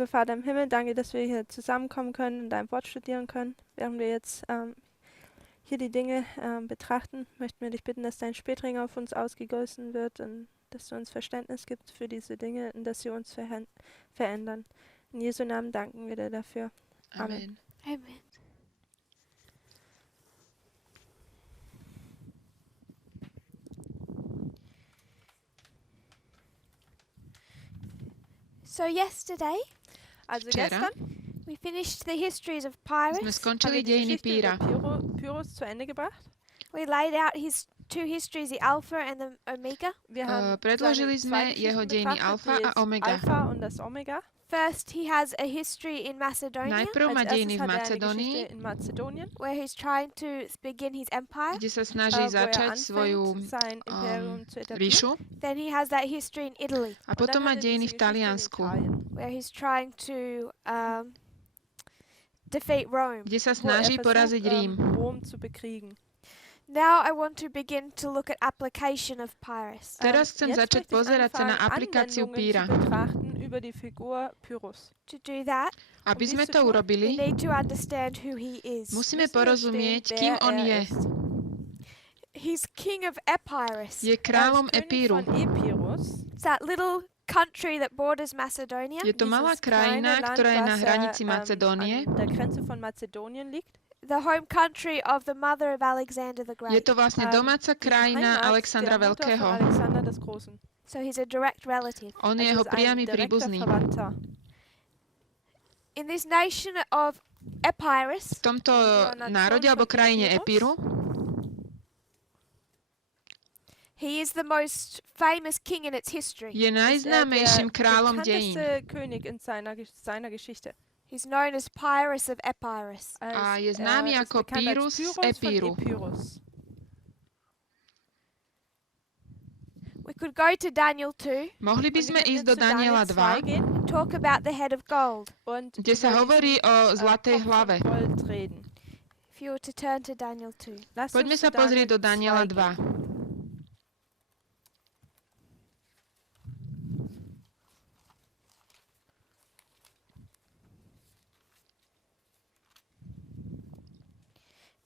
Lieber Vater im Himmel, danke, dass wir hier zusammenkommen können und dein Wort studieren können. Während wir jetzt hier die Dinge betrachten, möchten wir dich bitten, dass dein Spätring auf uns ausgegossen wird und dass du uns Verständnis gibst für diese Dinge und dass sie uns verändern. In Jesu Namen danken wir dir dafür. Amen. Amen. So yesterday, Also Včera gestern we finished the histories of sme Pyrrhus. skončili haben wir die dejiny Geschichte Píra. über Pyrrhus zu Ende gebracht. We laid out his two histories, the Alpha and the Omega. Wir haben Predložili zwei sme jeho Geschichten dejiny betrachtet, Alfa a das Omega. Alpha und das Omega. First, he has a history in Macedonia, Najprv má Als dejiny erstes v hat er eine Macedónii, Geschichte in Mazedonien, where he's trying to begin his empire. kde sa snaží wo er začať anfängt, svoju sein Imperium zu etablieren. ríšu. Then he has that history in Italy, A potom má hat er dejiny diese v Geschichte in Taliansku, Italien, where he's trying to defeat Rome. kde sa wo er snaží poraziť Rím. Rom zu bekriegen. Now I want to begin to look at application of Pyrrhus. Teraz chcem Jetzt začať möchte ich pozerať sa na anfangen, aplikáciu Anwendungen Píra. zu betrachten über die Figur Pyrrhus. To do that, Aby dies sme zu to tun, we urobili, need to understand who he is. musíme müssen wir porozumieť, verstehen, kým wer on er je. ist. He's king of Epirus. Je kráľom Er ist König Epíru. von Epirus. It's that little country that borders Macedonia. Je to malá Dieses kleine krajina, Land, ktorá je na was hranici Macedónie. an der Grenze von Mazedonien liegt. The home country of the mother of Alexander the Je Great. to vlastne domáca Die krajina Heimat Alexandra der Mutter Veľkého. von Alexander des Großen. So he's a direct relative. On je Also jeho ist ein priamy direkter príbuzný. Verwandter. In this nation of Epirus, V tomto národe alebo krajine Epíru he is the most famous king in its history. je Ist er najznámejším der kráľom dejín. bekannteste König in seiner Geschichte. He's known as Pyrrhus of Epirus. A je známy Er ist ako bekannt als Pyrrhus z von Epíru. Epirus. We could go to Daniel 2 Mohli by Und wir sme könnten ísť jetzt do zu Daniel Daniela 2 2, gehen and talk about the head of gold. und kde sa über hovorí diesen, o zlatej Kopf von hlave. Gold reden. If you were to turn to Daniel 2. Lasst Poďme uns sa zu pozrieť do Daniel Daniela 2 2. gehen.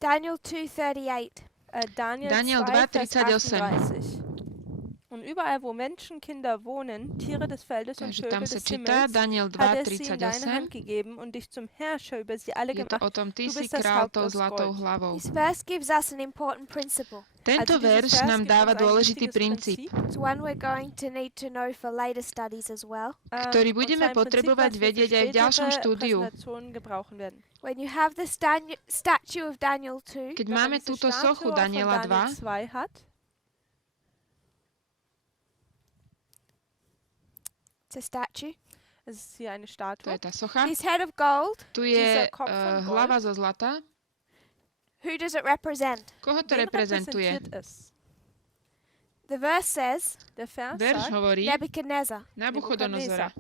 Daniel 2:38. Daniel 2, Vers 2:38. 38. Und überall, wo Menschenkinder wohnen, Tiere des Feldes und Takže Vögel tam sa des číta Himmels, Daniel hat er sie in deine 2:38. Hand gegeben und dich zum Herrscher über sie alle Je to gemacht. o tom, ty Du si bist das král Haupt tou aus zlatou Gold. hlavou. This verse gives us an important principle. Tento dieses verš Vers nám gibt dáva uns ein dôležitý wichtiges princíp, Prinzip, It's one we're going to need to know for later studies as well. ktorý und budeme zwar ein Prinzip, potrebovať was wir für vedieť aj v ďalšom spätere štúdiu. Präsentationen gebrauchen werden. When you have the statue of Daniel 2, Keď Wenn man máme diese túto Statue sochu von Daniela Daniel 2, 2 hat, it's a statue. es ist hier eine to Statue. je tá socha, This head of gold, tu je Dieser Kopf von Gold. hlava zo zlata. who does it represent? Koho to Wen reprezentuje? repräsentiert es? The verse says Der Vers Verš sagt, hovorí Nebuchadnezzar. Nabuchodonozora.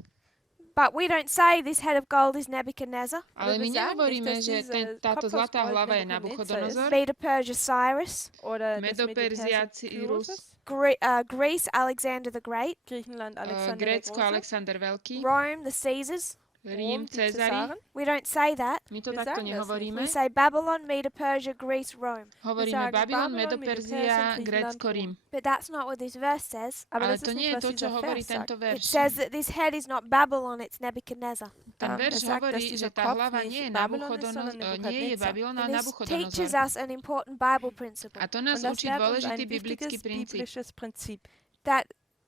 But we don't say this head of gold is Nebuchadnezzar. Ale my wir sagen nehovoríme, nicht, dass že diese táto Kopf aus zlatá Gold hlava je Nebuchadnezzar Nabuchodonozor, Medo-Persia Cyrus. oder das Medo-Perzia Medo-Persische Cyrus, Pyrrhus, Greece Alexander the Great. Griechenland Alexander der Grécko Große, Alexander Veľký, Rome the Caesars. Rím Rom, die Cezari. Cäsaren. We don't say that. My to Wir takto sagen das nehovoríme. We say Babylon, Medo-Persia, Greece, Rome. Hovoríme sagen Babylon, Babylon, Medo-Perzia, Medo-Persia, Grécko, Griechenland, Rím. But that's not what this verse says. Aber Ale das ist to nicht, nie je was to, čo dieser hovorí Vers tento sagt. It verš. says that this head is not Babylon, it's Nebuchadnezzar. Ten verš sagt, hovorí, dass že dieser tá Kopf hlava nicht nie je Babylon ist, sondern nie je Nebukadnezar. Babylon, And ale this teaches Nabuchodonozor. us an important Bible principle. A to nás Und das učí lehrt uns dôležitý ein biblický wichtiges princíp. biblisches Prinzip, That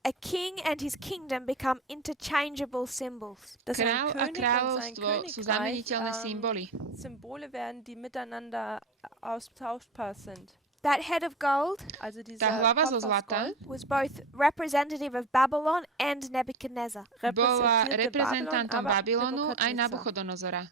a king and his kingdom become interchangeable symbols. dass ein Král a König und sein kráľovstvo sú Königreich zameniteľné symboly. Symbole werden, die miteinander austauschbar sind. That head of gold Also Tá dieser hlava Kopf zo aus zlata Gold was both representative of Babylon and Nebuchadnezzar. bola repräsentierte reprezentantom Babylon, aber Babylonu aj Nebukadnezar. Nabuchodonozora.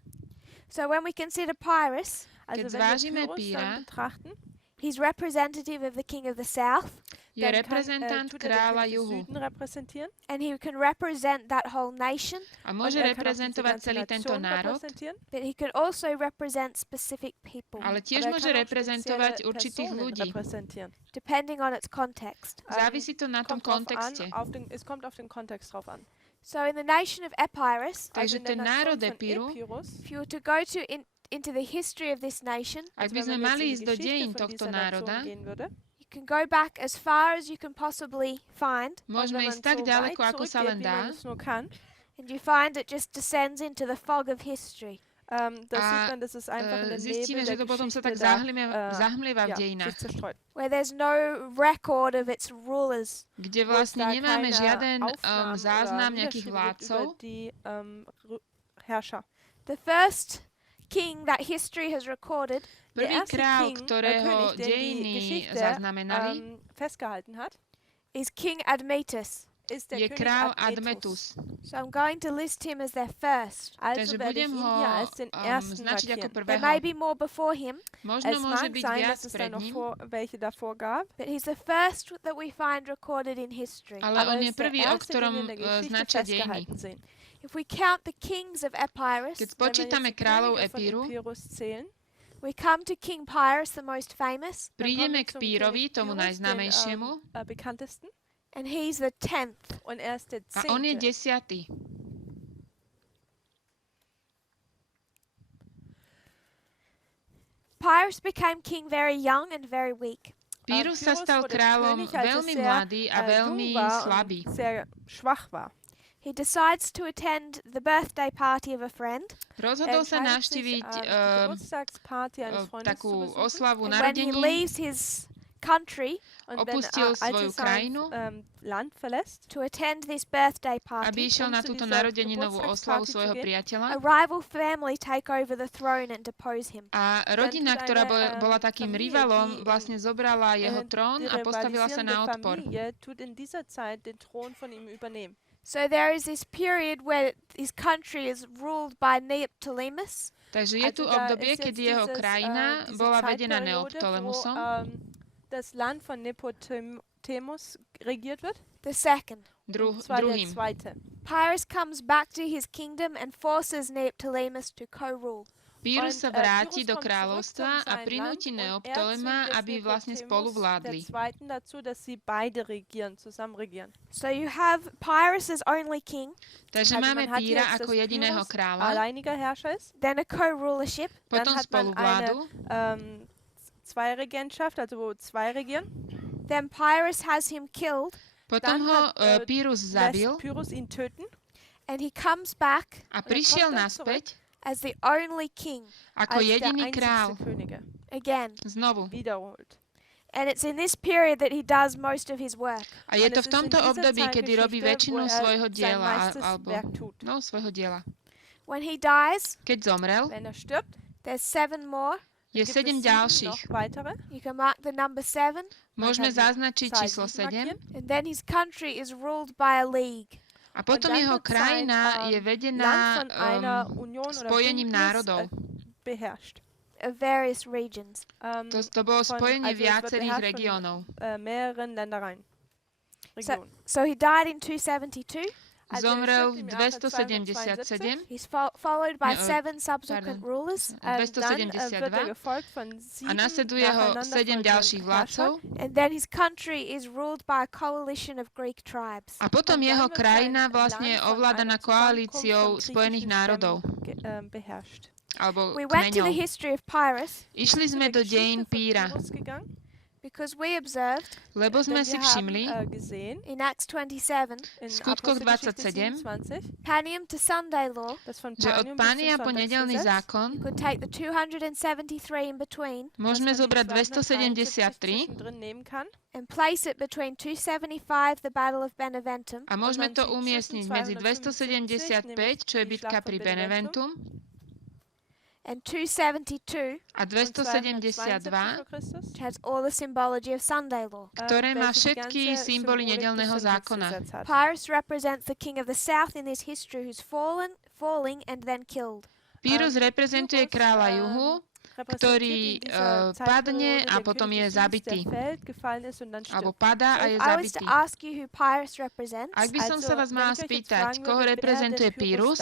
So when we consider Pyrrhus, Also Keď wenn zvážime wir Pyrrhus Píra, dann betrachten, he's representative of the king of the south, je dann reprezentant tut er den kráľa König des juhu Süden repräsentieren and he can represent that whole nation, a und môže er kann auch diese reprezentovať ganze celý tento Nation národ, repräsentieren, but he can also represent specific people, ale tiež aber er môže kann auch reprezentovať spezielle určitých Personen ľudí. repräsentieren. depending on its context. Závisí to na tom Kommt drauf kontexte. es kommt auf den Kontext drauf an. So in the nation of Epirus, Takže in der ten Nation národ von Epíru, Epirus, if you were to go into the history of this nation, ak by wenn sme man jetzt mali in ísť die do Geschichte dejín von tohto dieser Nation národa, gehen würde, you can go back as far as you can possibly find, und môžeme wenn man ísť tak so ďaleko, weit ako sa zurückgeht, len wie man dá, es nur kann, and you find it just descends into the fog of history. da sieht a man, dass es einfach in den zistíme, Nebel že der to potom sa tak Geschichte zahmlieva v sich dejinách, zerstreut. Where there's no record of its rulers. kde Wo es vlastne da nemáme keine žiaden Aufnahmen oder záznam nejakých Niederschriebe gibt über vládcov. die Herrscher. The first king that history has recorded Der Prvý erste král, König, ktorého den die dejiny Geschichte zaznamenali, festgehalten hat, is King Admetus. ist der je König král Admetus. Admetus. So I'm going to list him as their first. Also Takže werde ich budem ihn ho hier als den ersten značiť ako markieren. There may prvého. be more before him, Možno Es môže mag byť sein, viac dass es da pred noch ním, welche davor gab, but he's the first that we find recorded in history. ale aber on je es ist der prvý, o erste, den wir ktorom in der Geschichte značia dejiny. festgehalten sehen. If we count the kings of Epirus, Keď Wenn wir spočítame jetzt die kráľov Könige von Epíru, Epirus zählen, we come to King Pyrrhus, the most famous, prídeme kommen wir k zum Pírovi, König tomu Pyrrhus, najznámejšiemu, den bekanntesten, and he's the 10th. und er ist der a on je 10. 10. Pyrrhus became king very young and very weak. Pírus sa Pyrrhus stal wurde kráľom König, als er veľmi sehr, mladý a jung veľmi war und slabý. sehr schwach war. He decides to attend the birthday party of a friend, Rozhodol sa entscheidet sich, navštíviť die Geburtstagsparty eines Freundes zu takú besuchen. oslavu and when he narodení, leaves his country Und opustil als svoju er sein krajinu, to Land verlässt, attend this birthday aby party, išiel na zu túto dieser narodeninovú oslavu Geburtstagsparty svojho zu gehen. a priateľa. rival family take over the throne and depose him. A rodina, tut ktorá eine, bola takým Familie, rivalom, die vlastne zobrala jeho Die trón a postavila sa na rivalisierende odpor. Familie tut in dieser Zeit den Thron von ihm übernehmen. So there is this period where his country is ruled by Neoptolemus, Takže je tu Also da obdobie, ist kedy jetzt jeho krajina diese bola vedená Zeitperiode, wo Neoptolemusom. das Land von Nepotemus regiert wird. the second. Und zwar der Druhým. zweite. Pyrrhus comes back to his kingdom and forces Neoptolemus to co-rule. Pírus sa Und, vráti Pyrrhus do kommt kráľovstva zurück a zum prinúti sein Land und Neoptolema, erzwingt aby des vlastne spolu Nepotemus vládli. der Zweiten dazu, dass sie beide regieren, zusammen regieren. So you have Pyrrhus as only king, Takže Also máme man hat Píra jetzt, ako dass jediného Pyrrhus kráľa, alleiniger Herrscher ist. then a co-rulership, potom hat man spoluvládu, Zweiregentschaft, also wo zwei regieren. then Pyrrhus has him killed, potom Dann ho hat, Pírus zabil Lässt Pyrrhus ihn töten. and he comes back a prišiel kommt dann naspäť as the only king ako als der jediný einzigste král. Könige. again. Znovu. Wiederholt. And it's in this period that he does most of his work. A je Und to es v ist in tomto dieser období, kedy robí Zeitgeschichte, väčšinu wo er svojho sein diela, meistes alebo Werk tut. svojho diela. When he dies, Keď zomrel, Wenn er stirbt, there's 7 more. je gibt 7 es 7 ďalších. noch weitere. You can mark the number 7, Môžeme kann die zaznačiť Zahl číslo 7 7. and then his country is ruled by a league. A potom dann jeho wird sein, krajina je Land vedená von einer Union oder spojením Bündnis národov. Beherrscht. Of various regions. To bolo spojenie Also es wird viacerých beherrscht regiónov. von mehreren Ländereien. Regionen. So he died in 272. Also er Zomrel stirbt v im Jahre 277, He's followed by No, 7 subsequent pardon. rulers, Dann wird er 272 gefolgt von a 7 nasleduje ho 7 ďalších vládcov and then his country is ruled by a coalition of Greek tribes. a potom Und dann jeho wird krajina sein vlastne je Land von ovládaná einer Zusammenkunft koalíciou von Spojených griechischen národov Stämmen beherrscht. alebo We went to the kmeňov. history of Pyrrhus Išli sme do dejín Píra, because we observed lebo sme si všimli gesehen, in Acts 27 in Skutkoch Apostelgeschichte 27, 27, Panium to Sunday law. dass von že od Panium bis zum Pánia po nedeľný Sonntagsgesetz zákon You could take the 273 in between môžeme dass man zobrať die 273 zwischendrin nehmen kann and place it between 275, the Battle of Beneventum, a môžeme man to si umiestniť zwischen medzi 275, 275, čo je die bitka Schlacht pri von Beneventum, Beneventum, and 272, a und 272, 272 vor Christus, which has all the symbology of Sunday law. ktoré má welche die všetky ganze symboly Symbolik des nedeľného zákona. Sonntagsgesetzes hat. Pyrrhus represents the king of the south in this history who's falling and then killed. Pírus reprezentuje Pyrrhus, kráľa juhu, ktorý padne a potom je zabitý. Alebo padá a je If I was to zabitý. ask you who Pyrrhus represents, Ak by som sa vás mala spýtať, koho reprezentuje Pírus,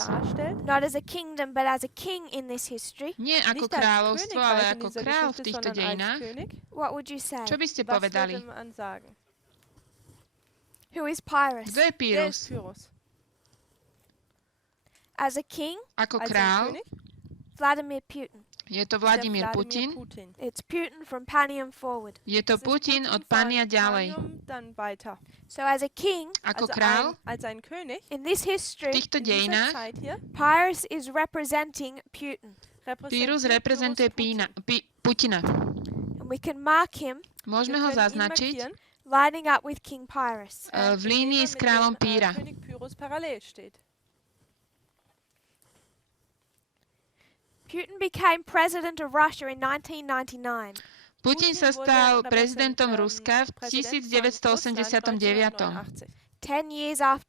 not as a kingdom but as a king in this history, nie ako kráľovstvo, ale ako kráľ v týchto dejinách, what would you say? čo by ste povedali? Who is Pyrrhus? Kto je Wer Pírus? ist Pyrrhus? As a king, ako als ein král, König, Vladimir Putin. je to ist der Vladimír Wladimir Putin. It's Putin from Panium forward. Je to Das ist Putin Putin od Pania von ďalej. Panium dann weiter. So as a king, Ako Also král, als ein König in this v history, týchto in dieser dejinách Zeit hier Pyrrhus is representing Putin. Pyrrhus reprezentuje Putina. And we can mark him Môžeme ho zaznačiť lining up with King Pyrrhus. v línii s kráľom Pýra. König Pyrrhus parallel steht. Putin became president of Russia in 1999. Putin sa stal prezidentom Ruska v 1989. 10 years after.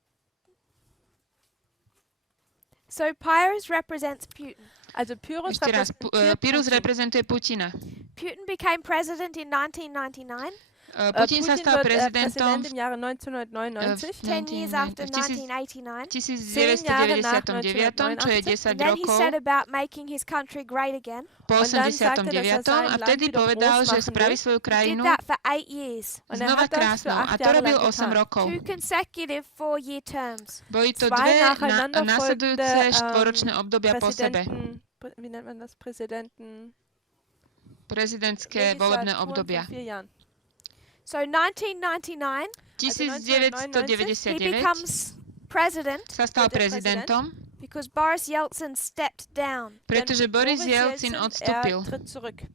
So Pyrrhus represents Putin. Also Pyrrhus Ešte raz, Pyrrhus Putin. reprezentuje Putina. Putin became president in 1999. Putin sa stal prezidentom Präsident im Jahre 1999. 10 years after 1989. 1989, čo je 10 And then he rokov said about making his country great again. po Und dann sagte, dass er 89. sein a Land vtedy wieder povedal, groß že machen spraví will. svoju He did krajinu that for 8 years. Und er znova hat das für krásnou. A 8 to Jahre robil lang 8 getan. rokov. 2 consecutive 4-year terms. Boli to Zwei dve nacheinander nasledujúce folgende, štvoročné obdobia po sebe. Wie nennt man das? Prezidentské volebné Legislaturen obdobia. von 4 Jahren. So 1999, he 1999 becomes president sa stal Wird er prezidentom, because Boris Yeltsin stepped down. pretože Boris Jelcin odstúpil. tritt zurück.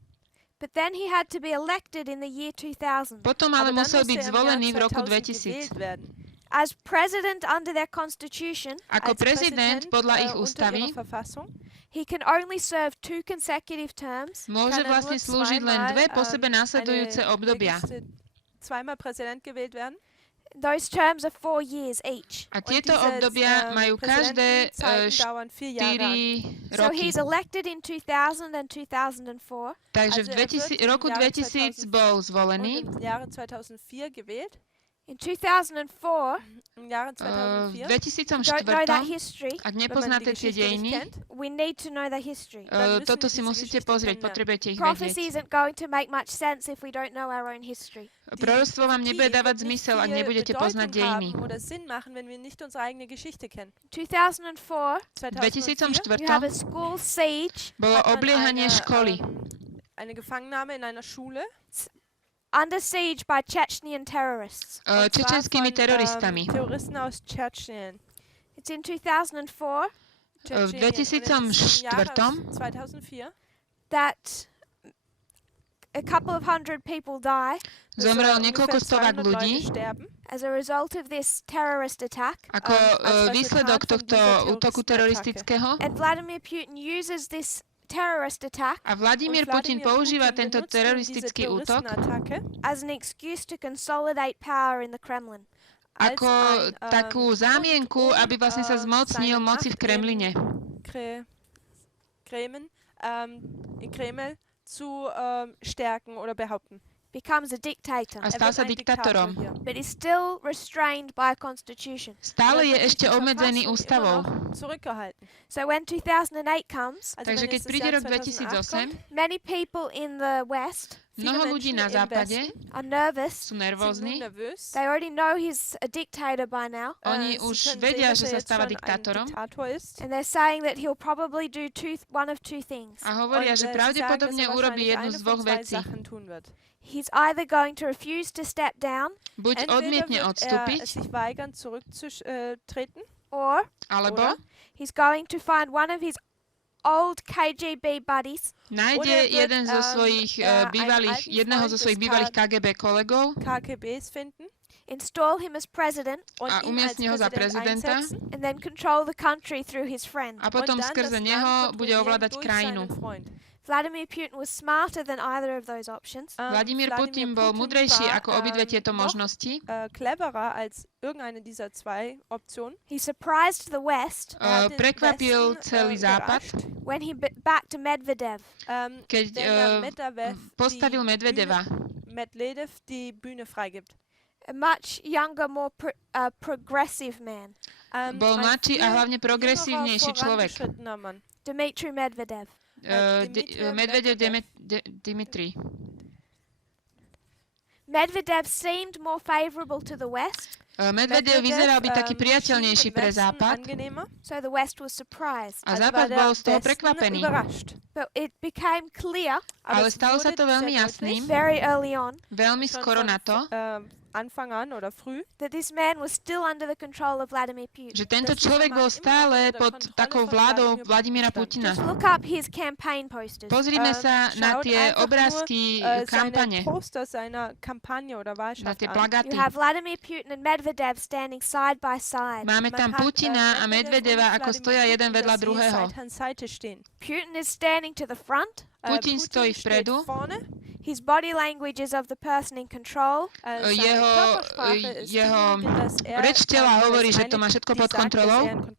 But then he had to be elected in the year 2000. Potom ale Aber dann musel musste byť er im zvolený v Jahr roku 2000 2000. gewählt werden. As president under their constitution, Ako Als prezident podľa ich unter ústavy ihrer Verfassung he can only serve 2 consecutive terms. môže kann er vlastne nur slúžiť len dve po zweimal, sebe následujúce eine obdobia. zweimal Präsident gewählt werden. Those terms are 4 years each. A Und tieto diese, obdobia majú každé Präsidentenzeiten dauern 4 Jahre 4 So roky. he's elected in 2000 and 2004. Takže Also v er wird im roku Jahre 2000 bol Und zvolený. im Jahre 2004 gewählt. In 2004, Im Jahre V 2004. don't know that 2004, history. ak Wenn man nepoznáte die tie Geschichte nicht dejiny, kennt, We need to know the history. Dann müssen toto wir si diese musíte Geschichte pozrieť, kennenlernen. potrebujete ich Prophecy vedieť. isn't going to make much sense if we don't know our own history. Proroctvo vám nebude dávať wird nicht zmysel, ak viel nebudete poznať Bedeutung dejiny. haben oder Sinn machen, wenn wir nicht unsere eigene Geschichte kennen. 2004, 2004 you have a 2004 school siege bolo hat man obliehanie školy. eine Gefangennahme in einer Schule. under siege by Chechnyan terrorists. Und zwar čečenskými von, teroristami. Terroristen aus Tschetschen. It's in 2004 V 2004 2004 that a couple of hundred people die zomrelo niekoľko stovák ľudí as a result of this terrorist attack. ako výsledok tohto útoku teroristického. And Vladimir Putin uses this terrorist attack A Vladimír Putin používa tento teroristický útok as an excuse to consolidate power in the Kremlin. ako takú zámienku, aby vlastne sa zmocnil moci v Kremline. Kreml zu stärken oder behaupten. Becomes a dictator, A stal sa diktátorom. but is still restrained by a constitution. Stále je ešte obmedzený ústavou. So when 2008 comes, Takže keď príde rok 2008, many people in the West mnoho ľudí na západe are nervous. sú nervózni. They already know he's a dictator by now. Oni už vedia, že sa stáva diktátorom And they're saying that he'll probably do one of two things. a hovoria, že pravdepodobne urobí jednu z dvoch vecí. He's either going to refuse to step down, Buď odmietne odstúpiť, alebo he's going to find one of his old KGB buddies nájde jeden zo svojich jedného zo svojich bývalých KGB kolegov install him as president a umiestni ho za prezidenta and then control the country through his friend. a potom skrze neho bude ovládať krajinu. Vladimir Putin was smarter than either of those options. Vladimír Putin bol múdrejší ako obidve tieto možnosti. Cleverer als irgendeine dieser zwei Optionen. He surprised the West Prekvapil celý západ, when he backed Medvedev. keď postavil Medvedeva. Medvedev die Bühne freigibt. A much younger, more progressive man. Bol mladší a hlavne progresívnejší človek. Dmitry Medvedev. Medvedev Dmitri. Medvedev seemed more favorable to the West. Medvedev vyzeral byť taký priateľnejší pre Západ So the West was surprised. a Západ bol z toho prekvapený. But it became clear Ale stalo sa to veľmi jasným, very early on veľmi skoro na to, Anfang an oder früh, that this man was still under the control of Vladimir Putin. že tento človek bol stále pod takou vládou Vladimíra Putina. Just look up his campaign posters. Pozrime sa na tie obrázky kampane, na tie plagáty. You have Vladimir Putin and Medvedev standing side by side. Máme tam Putina a Medvedeva, ako stoja jeden vedľa druhého. Putin is standing to the front. Putin stojí vpredu. His body language is of the person in control. Jeho reč tela hovorí, že to má všetko pod kontrolou.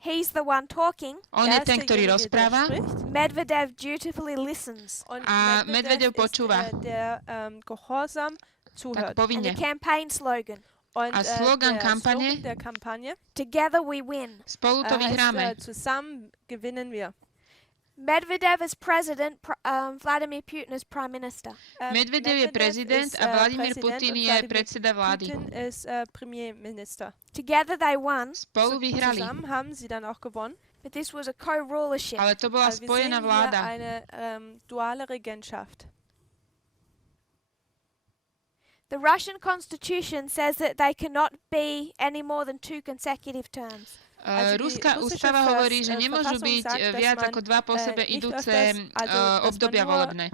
He's the one talking. On je ten, ktorý rozpráva. Medvedev dutifully listens. A Medvedev počúva. Tak povinne. And the campaign slogan. A slogan kampane: Together we win. Spolu to vyhráme. Medvedev is president, Vladimir Putin is prime minister. Medvedev je prezident a Vladimír Putin je predseda vlády. Together they won. Spolu vyhrali. But this was a co-rulership. Ale to bola spojená vláda. The Russian constitution says that they cannot be any more than 2 consecutive terms. Ruská ústava hovorí, že nemôžu byť viac ako 2 po sebe idúce obdobia volebné.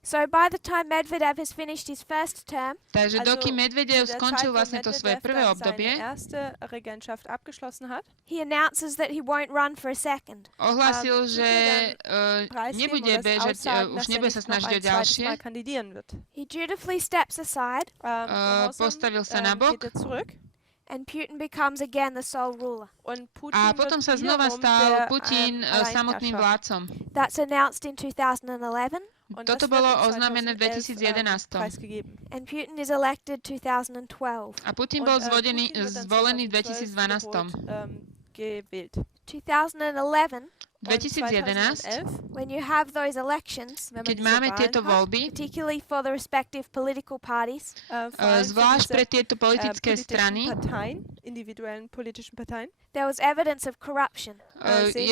So by the time Medvedev has finished his first term, takže dokým Medvedev skončil vlastne to svoje prvé obdobie, he announces that he won't run for a second. Ohlásil, že nebude bežať, už nebude sa snažiť o ďalšie. He dutifully steps aside. Postavil sa na bok. And Putin becomes again the sole ruler. A potom sa znova stal Putin samotným vládcom. That's announced in 2011. Toto bolo oznámené v 2011. And Putin is elected 2012. A Putin bol zvolený v 2012. 2011, 2011, when you have those elections, keď máme tieto voľby, particularly for the respective political parties, zvlášť pre tieto politické strany, there was evidence of corruption.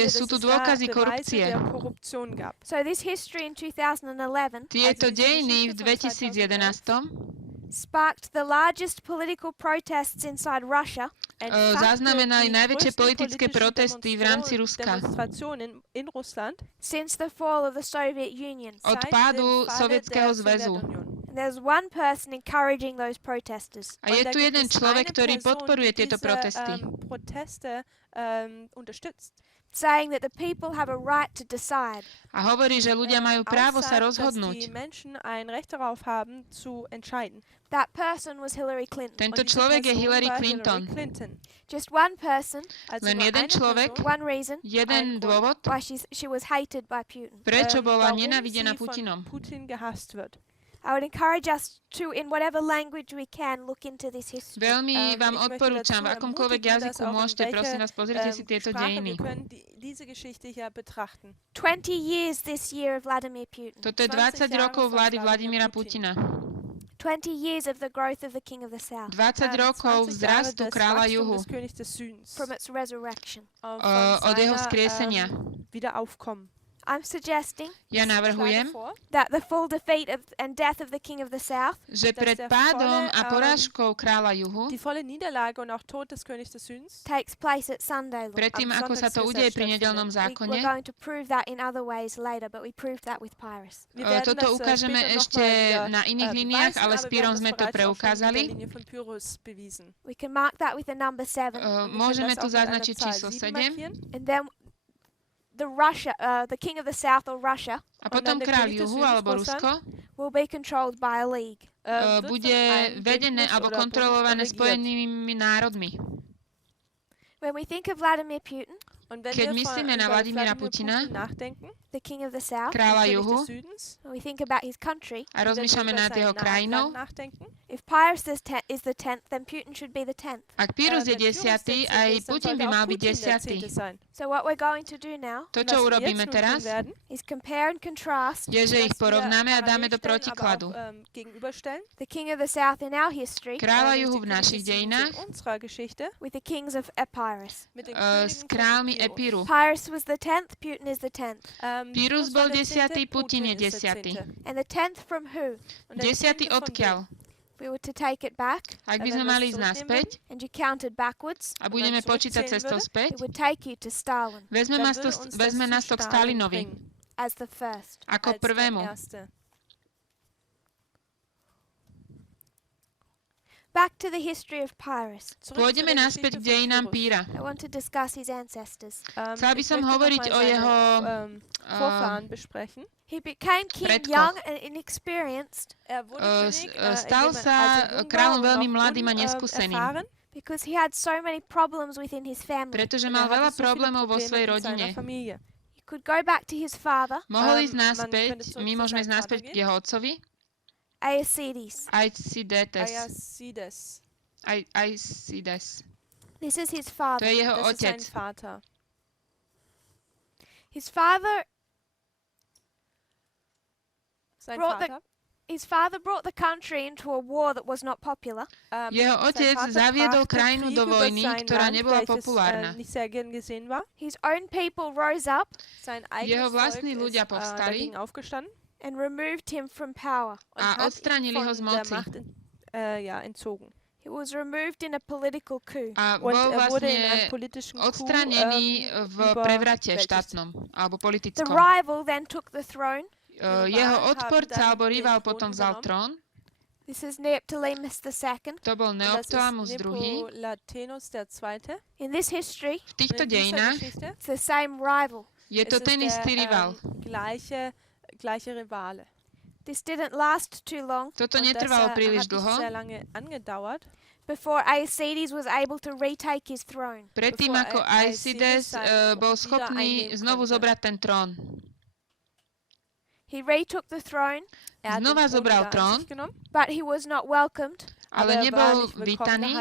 Sú tu dôkazy korupcie. So this history in 2011 Tieto dejiny v 2011 sparked the largest political protests inside Russia. Zaznamenali najväčšie politické protesty v rámci Ruska. Since the fall of the Soviet Union. Od pádu Sovietskeho zväzu. There's one person encouraging those protesters. A je tu jeden človek, ktorý podporuje tieto protesty. Saying that the people have a right to decide. A hovorí, že ľudia majú právo sa rozhodnúť. That person was Hillary Clinton. Tento človek je Hillary Clinton. Just one person. Len jeden človek, one reason. jeden dôvod, why she was hated by Putin. Prečo bola nenávidená Putinom. I would encourage us to, in whatever language we can, look into this history. Veľmi vám odporúčam, v akomkoľvek jazyku môžete, prosím vás, pozrite si tieto dejiny. 20 years this year of Vladimir Putin. Toto je 20 rokov vlády Vladimíra Putina. 20 years of the growth of the King of the South. 20 rokov vzrastu kráľa juhu. From its resurrection. Od jeho skriesenia. I'm suggesting ja navrhujem, that the full defeat and death of the King of the South, že pred pádom a porážkou kráľa juhu, takes place at Sunday. Predtým, ako sa to udeje pri nedeľnom zákone, we're going to prove that in other ways later, but we proved that with Pyrrhus. Toto ukážeme ešte na iných liniách, ale s Pírom sme to preukázali. We can mark that with the number 7. Môžeme tu zaznačiť číslo 7. And then the King of the South or Russia, a potom kráľ juhu alebo Rusko, will be controlled by a league. Bude vedené alebo kontrolované Spojenými národmi. When we think of Vladimir Putin, Keď myslíme na Vladimíra Putina, the king of the south, kráľa juhu, and we think about his country, a rozmýšľame nad jeho krajinou, if Pyrrhus is the 10th, then Putin should be the 10th. ak Pyrrhus je 10., aj Putin by mal byť 10. So what we're going to do now To, čo urobíme teraz, is compare and contrast je, že ich porovnáme a dáme do protikladu. the king of the south in our history Kráľa juhu v našich dejinách with the kings of Epirus. s kráľmi Epíru. Pyrrhus was the 10th, Putin is the 10th. Pyrrhus bol 10., Putin je 10. And the 10th from who? 10. odkiaľ? We were to take it back, Ak by sme mali ísť naspäť and you counted backwards, a budeme počítať cestou it späť, would take you to Stalin vezme nás to k Stalinovi as the first. ako prvému. Back to the history of Pyrrhus. Pôjdeme naspäť k dejinám Píra. I want to discuss his ancestors. Chcela by som hovoriť o jeho He became king predkoch. young and inexperienced Stal sa kráľom veľmi mladým a neskúseným, because he had so many problems within his family. pretože mal veľa problémov vo svojej rodine. He could go back to his father, Mohol ísť naspäť, my môžeme ísť naspäť k jeho otcovi, Aeacides. Aeacides. This is his To father. je jeho otec. His father brought the country into a war that was not popular. Jeho otec zaviedol krajinu do vojny, ktorá nebola populárna. His own people rose up Jeho vlastní ľudia povstali and removed him from power. a odstránili ho z moci. He was removed in a political coup. A bol vlastne odstranený v prevrate štátnom alebo The politickom. rival then took the throne. Jeho odporca alebo rival potom vzal trón. This is Neoptolemus II. To bol Neoptolemus II. In this history, V týchto dejinách it's the same rival. je to ten istý rival. Gleiche Rivale. This didn't last too long Toto netrvalo príliš dlho. before Aeacides was able to retake his throne. Predtým ako Aeacides bol schopný znovu zobrať ten trón. He retook the throne, Znova zobral trón, but he was not welcomed. ale nebol vítaný.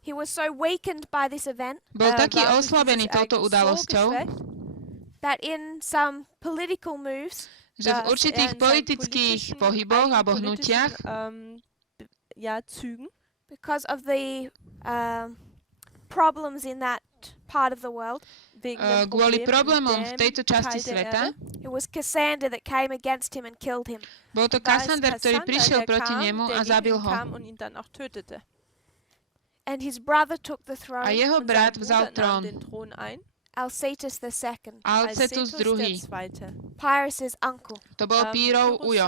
He was so weakened by this event Bol taký oslabený touto udalosťou, that in some political moves, že v určitých politických pohyboch alebo hnutiach because of the problems in that part of the world, kvôli problémom v tejto časti sveta, it was Cassander that came against him and killed him. bol to Kassander, ktorý prišiel proti nemu a zabil ho. And his brother took the A throne, jeho brat vzal trón, Alcetus II, Alcetus II. Pyrrhus's uncle. To bol Pírov ujo.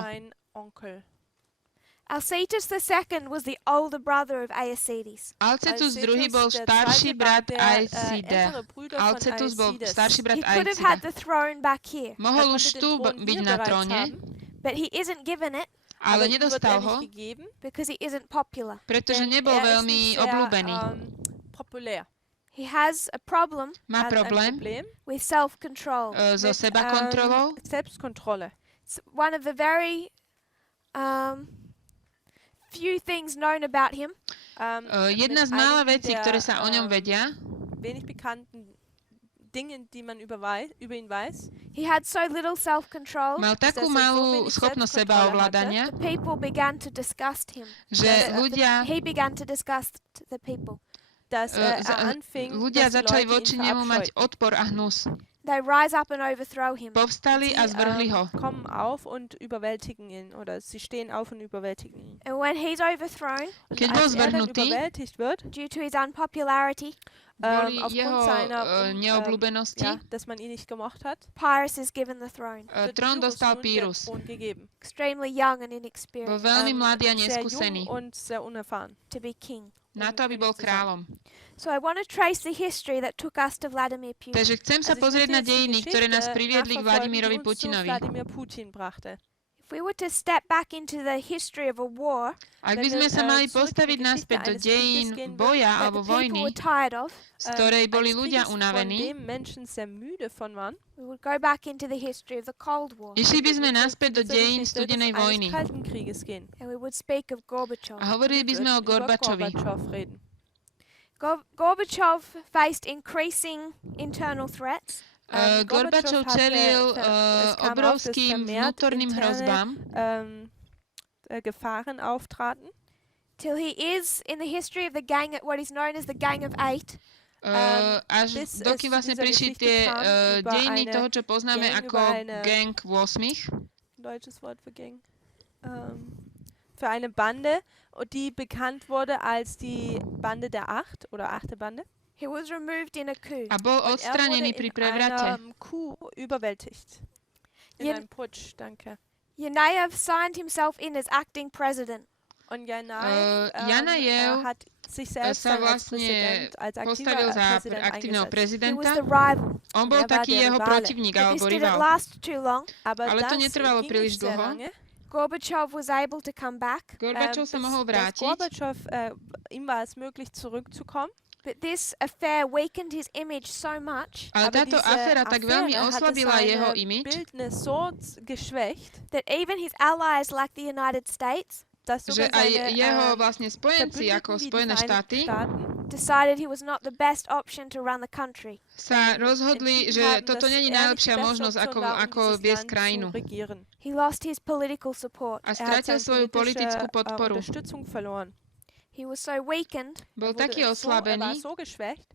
Alcetus II was the older brother of Aeacides. Alcetus II bol starší brat Aeacida. Alcetus bol starší brat He could have had Aeacida. the throne back here, Mohol už tu byť na tróne, but he isn't given it ale nedostal ho, because he isn't popular. pretože nebol veľmi obľúbený. He has a problem Má problém with self-control. so sebakontrolou. It's one of the very few things known about him. Jedna z mála vecí, ktoré sa o ňom vedia, He had so little self-control. mal takú malú schopnosť sebaovládania, The people began to disgust him. že ľudia He began to disgust the people. ľudia začali voči nemu mať odpor a hnus. They rise up and overthrow him. Povstali a zvrhli ho. Kommen auf und überwältigen ihn, oder sie stehen auf und überwältigen ihn. And when he's overthrown, Keď bol zvrhnutý, überwältigt wird, due to his unpopularity, kvôli aufgrund jeho seiner neobľúbenosti, dass man ihn nicht gemocht hat, Pyrrhus is given the throne. trón dostal Pyrrhus. Extremely young and Bol inexperienced veľmi mladý a sehr neskúsený jung und sehr unerfahren. to be king. na to, aby bol kráľom. So I want to trace the history that took us to Vladimir Putin. Takže chcem sa pozrieť na dejiny, ktoré nás priviedli k Vladimirovi Putinovi. If If we were to step back into the history of a war Ak by sme sa mali postaviť naspäť do dejín boja that alebo the people were vojny, tired of, z ktorej boli eines ľudia Krieges, von unavení, dem Menschen sehr müde von waren, we would go back into the history of the Cold War, išli by sme würden wir naspäť do zur dejín Geschichte studenej des vojny Kalten Krieges gehen. and we would speak of Gorbachev. a hovorili by sme o Über Gorbačovi. Gorbačov reden. Gorbachev faced increasing internal threats. Gorbačov čelil es kam auf, dass obrovským vermehrt vnútorným interne, hrozbám, Gefahren auftraten, Till he is in the history of the gang, what is known as the Gang of Eight. až bis dokým es vlastne dieser prišli Geschichte tie kam über dejiny eine toho, čo poznáme Gang, ako über eine- Gang 8. deutsches Wort für Gang, für eine Bande, und die bekannt wurde als die Bande der Acht oder achte Bande. He was removed in a coup. A bol Und er wurde odstranený pri in prevrate. einem Coup überwältigt. In Jen- einem Putsch, danke. Yanayev signed himself in as acting president. Und Janajew Janajew hat sich selbst sa dann als vlastne Präsident, als aktiver postavil za Präsident aktívneho eingesetzt. He was prezidenta. the rival. On bol Er war taký der jeho Rivale. protivník But alebo this didn't rival. last too long. Aber Ale to das netrvalo ging príliš nicht sehr dlho. lange. Gorbachev was able to come back, Gorbačov sa bis mohol dass vrátiť, Gorbatschow, ihm war es möglich zurückzukommen. but this affair weakened his image so much ale Aber táto diese aféra tak veľmi Affäre hatte oslabila seine jeho image, Bildnis so geschwächt, that even his allies, like the United States, dass že sogar aj seine jeho vlastne spojenci ako Verbündeten wie die Spojené štáty Vereinigten Staaten decided he was not the best option to run the country. sa rozhodli, entschieden že haben, toto dass není er nicht najlepšia die beste možnosť, Option war, ako dieses viesť Land krajinu. zu regieren. He lost his political support. A Er hat stratil seine svoju politickú politische podporu. Unterstützung verloren. He was so weakened, Bol Er war taký oslabený so geschwächt,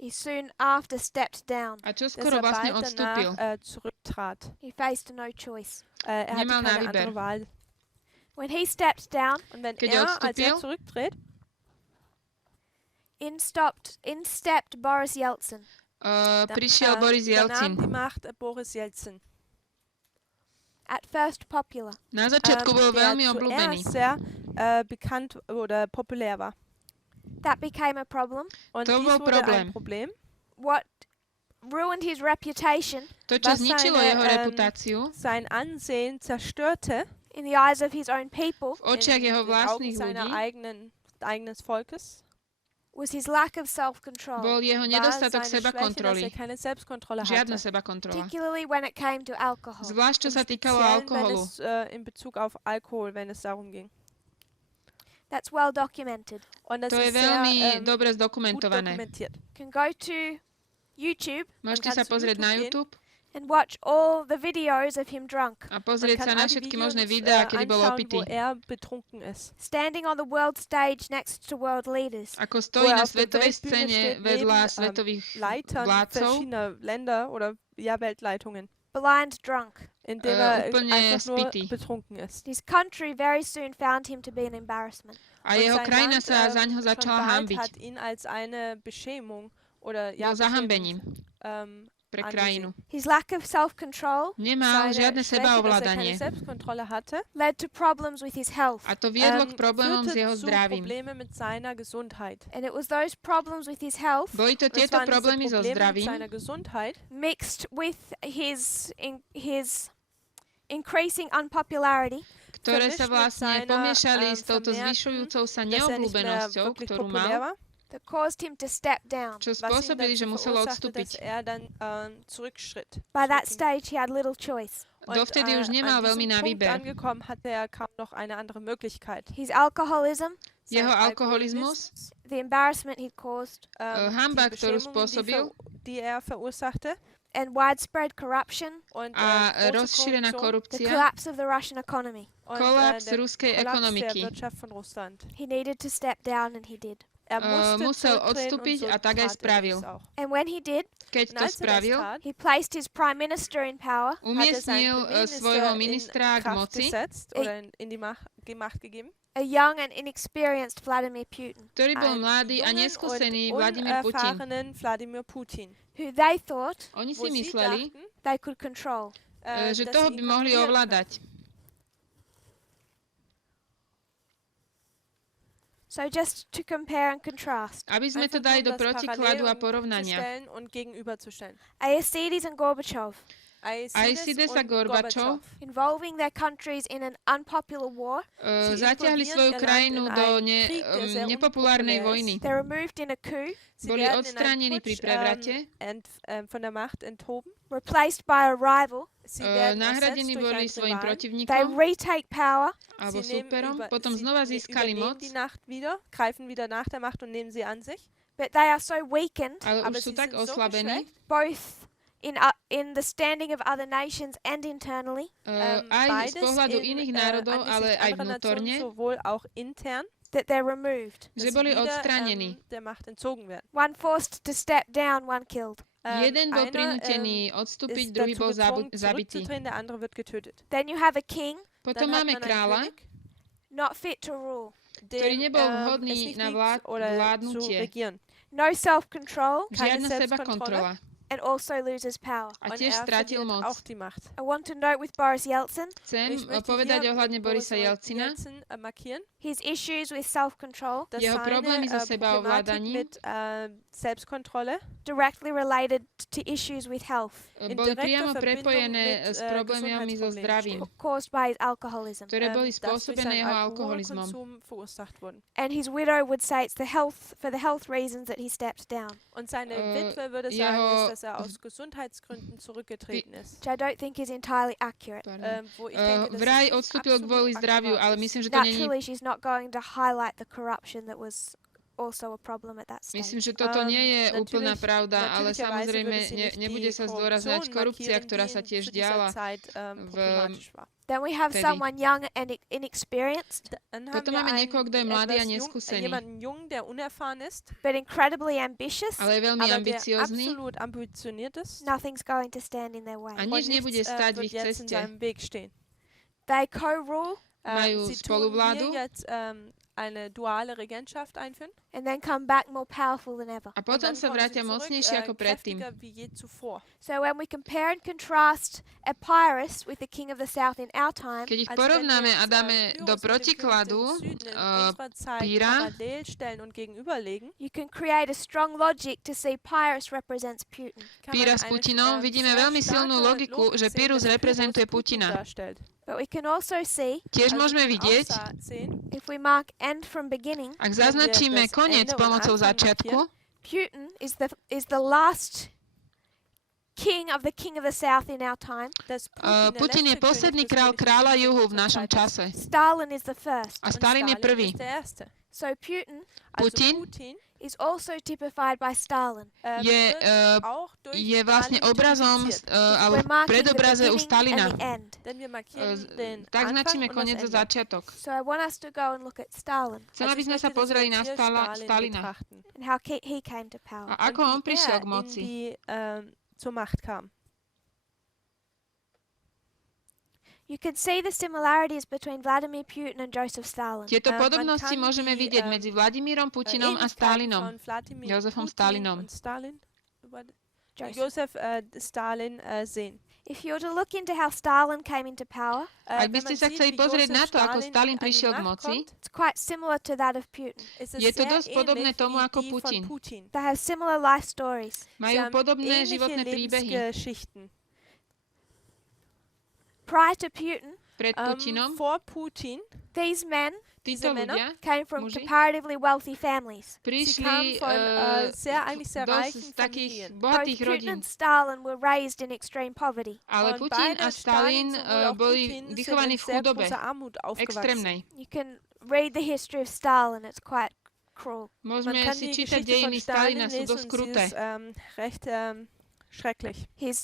he soon after stepped down. a čo dass skoro er vlastne bald odstúpil. danach zurücktrat. He faced no choice. Er hatte Nemal na keine výber. andere Wahl. When he stepped down, Und wenn Keď als odstúpil, zurücktritt, in stepped Boris Yeltsin. Prišiel Boris übernahm Jelcin. die Macht Boris Jelzin. At first popular, Na začiatku bol der veľmi obľúbený. zuerst sehr bekannt oder populär war. that became a problem. Und To dies bol wurde problém. ein Problem. What ruined his reputation To, čo Was zničilo seine, jeho reputáciu Sein Ansehen zerstörte in the eyes of his own people v očiach jeho den Augen vlastných seiner ľudí, eigenes Volkes, was his lack of self-control, bol jeho war nedostatok seine Schwäche, dass sebakontroly. er keine Selbstkontrolle Žiadna hatte. sebakontrola. particularly when it came to alcohol. Zvlášť, čo Im sa týkalo Speziellen, wenn alkoholu. es in Bezug auf Alkohol, wenn es darum ging. That's well documented. Und das To je ist veľmi sehr dobre gut zdokumentované. dokumentiert. You can go to YouTube Môžete kannst sa du pozrieť na YouTube YouTube and watch all the videos of him drunk, a Man pozrieť sa kann na all die všetky Videos možné videá, kedy bol anschauen, opitý. wo er betrunken ist. standing on the world stage next to world leaders, Ako stojí Wo er na auf der svetovej Weltbühne scéne steht, vedľa neben, svetových Leitern vládcov, verschiedener Länder oder ja, Weltleitungen, blind drunk. indem er úplne einfach nur spitý. betrunken ist. His country very soon found him to be an embarrassment. A Und jeho sein krajina Land, sa za ňoho schon začala bald hanbiť. hat ihn als eine Beschämung oder Bol ja, zahambením Beschämung, pre angesehen. krajinu. His lack of self-control Nemal žiadne Seine Schwäche, dass er sebaovládanie. keine Selbstkontrolle hatte, led to problems with his health, A to viedlo k problémom s führte jeho zu zdravím. Probleme mit seiner Gesundheit. and it was those problems with his health Boli to Und es tieto waren diese problémy so Probleme mit zdravím, seiner Gesundheit mixed with his increasing unpopularity ktoré sa vermischt mit vlastne seiner, pomiešali s touto vermehrten, zvyšujúcou sa dass er nicht mehr neobľúbenosťou, wirklich ktorú populär mal, war, that caused him to step down. čo was ihn spôsobili, že dazu musel verursachte, odstúpiť. dass er dann zurückschritt. By that zurückging. stage, he had little choice. Dovtedy už nemal an veľmi diesem na Punkt výber. angekommen, hatte er kaum noch eine andere Möglichkeit. His alcoholism, Jeho Sein alkoholizmus, the embarrassment he'd caused, hanba, die ktorú Beschämungen, spôsobil, die er verursachte, and widespread corruption, und a große rozšírená Korruption the korupcia, collapse of the Russian economy. und kolaps der ruskej Kollaps der ekonomiky. Wirtschaft von Russland. He needed to step down, and he did. Er musste musel zurücktreten odstúpiť und so a tak aj tat er spravil. dies auch. And when he did, Keď Und to als er das spravil, tat, he placed his prime minister in power, hat er seinen umiestnil Premierminister svojho in ministra k Kraft moci, gesetzt oder in die Macht gegeben. a young and inexperienced Vladimir Putin, ktorý bol Einen mladý a jungen neskúsený und Vladimír Putin. unerfahrenen Wladimir Putin, who they thought Oni wo si sie mysleli, dachten, they could control. že dass toho sie by ihn mohli kontrollieren ovládať. So just to compare and contrast, Aby sme to Einfach dali nur, do um das protikladu a parallel porovnania. umzustellen und gegenüberzustellen. Aeschines and Gorbachev, Alcides a Gorbačov involving their countries in an unpopular war. zatiahli svoju krajinu do nepopulárnej vojny. They're removed in a coup. Boli odstránení pri prevrate. Von der Macht enthoben. Replaced by a rival. Nahradení boli svojim They protivníkom retake power. alebo súperom, potom znova získali moc, greifen wieder nach der Macht und nehmen sie an sich. But they are so weakened, ale už sú tak oslabení, both in the standing of other nations and internally. Aj z pohľadu iných národov, ale aj vnútorne, sowohl auch intern, that they're removed. že boli odstránení. Der Macht entzogen werden. One forced to step down, one killed. Jeden bol prinútený odstúpiť, druhý bol zabitý. Der andere wird getötet. Then you have a king, Potom máme kráľa, not fit to rule. ktorý nebol vhodný na vládnutie. No self-control, Žiadna sebakontrola. and also loses power. A tiež strátil moc. I want to note with Boris Yeltsin, Chcem povedať ohľadne Borisa Jelcina, his issues with self-control, jeho problémy so sebaovládaním directly related to issues with health, boli priamo prepojené s problémami so zdravím, caused by his alcoholism. ktoré boli spôsobené jeho alkoholizmom. And his widow would say it's for the health reasons that he stepped down. Und seine Witwe würde sagen, dass aus Gesundheitsgründen zurückgetreten ist. Which I don't think is entirely accurate. Wo ich denke, das Vraj ist odstúpil kvôli absolut zdraviu, akkurat ale ist. myslím, že to nie Naturally, she's not going to highlight the corruption that was also a problem at that stage. Myslím, že toto nie je úplná pravda, ale natürlicherweise samozrejme würde sie nicht nebude die sa zdôrazňovať Korruption korupcia, markieren, ktorá die sa tiež zu dieser diala. Zeit v problematisch war. Then we have vtedy. someone young and inexperienced, Dann Potom haben wir máme niekoho, kto je mladý a etwas neskúsený, jemanden jung, der unerfahren ist, but incredibly ambitious. ale je veľmi aber der ambiciózny absolut ambitioniert ist Nothing's going to stand in their way. a und nič nebude nichts stáť v wird ich jetzt in ceste. seinem Weg stehen. They co-rule Majú Sie tun spoluvládu hier jetzt eine duale Regentschaft einführen and then come back more powerful than ever. A und potom dann sa kommen vrátia sie zurück, mocnejšie ako predtým. kräftiger wie je zuvor. So when we compare and contrast Epirus with the king of the south in our time, Keď ich Also wenn wir porovnáme a jetzt, dáme Pyrrhus do mit dem protikladu, König im Süden in unserer Zeit Píra, parallel stellen und gegenüberlegen, you can create a strong logic to see Pyrrhus represents Putin. kann Píra man s eine Putinom, vidíme sehr veľmi silnú starke logiku, Logik že sehen, Pyrrhus dass reprezentuje Putin Putina. darstellt. But we can also see, Tiež Also môžeme wir können vidieť, auch sehen, if we mark end from beginning, ak zaznačíme das koniec Ende und pomocou Anfang začiatku, Putin is the last king of the south in our time. dass Putin je der letzte posledný König des král Königreichs kráľa in juhu v unserer našom Zeit ist. čase. Stalin is the first. A Und Stalin je prvý. ist der erste. So Putin Also Putin Putin is also typified by Stalin. Je, wird auch durch je vlastne Stalin obrazom, typifiziert. alebo We're marking the predobraze u beginning Stalina. and the end. Denn wir markieren den Tak Anfang značíme und koniec a das Ende. začiatok. So I want us to go and look at Stalin Chcem, aby Also ich sme sa möchte, dass wir pozreli na jetzt hier Stalin Stalina betrachten. and how he came to power. a ako Und on wie prišiel er k moci. in die, zur Macht kam. You can see the similarities between Vladimir Putin and Joseph Stalin. Tieto Man podobnosti kann môžeme die, vidieť medzi Vladimírom Putinom a Ähnlichkeiten Stalinom. von Wladimir Josefom Putin Stalinom. und Stalin, Joseph. Josef Stalin sehen. If you were to look into how Stalin came into power, Ak by ste sa chceli pozrieť na to, ako Stalin prišiel k moci, it's quite similar to that of Putin. je to dosť podobné tomu ako Putin. They have similar life stories. Majú podobné životné príbehy. Prior to Putin, Pred Putinom Vor Putin these men títo ľudia came from muži comparatively wealthy families. Sie kamen prišli von eigentlich sehr dosť reichen z takých Familien. Both bohatých Putin rodín. and Stalin were raised in extreme poverty. Ale Und Putin a beide Stalin sowohl auch boli Putin sind vychovaní in v sehr chudobe, großer Armut aufgewachsen. extrémnej. You can read the history of Stalin, it's quite cruel. Man Môžeme kann si die čítať Geschichte von dejiny Stalina, Stalin sú lesen dosť und sie kruté. ist recht schrecklich. His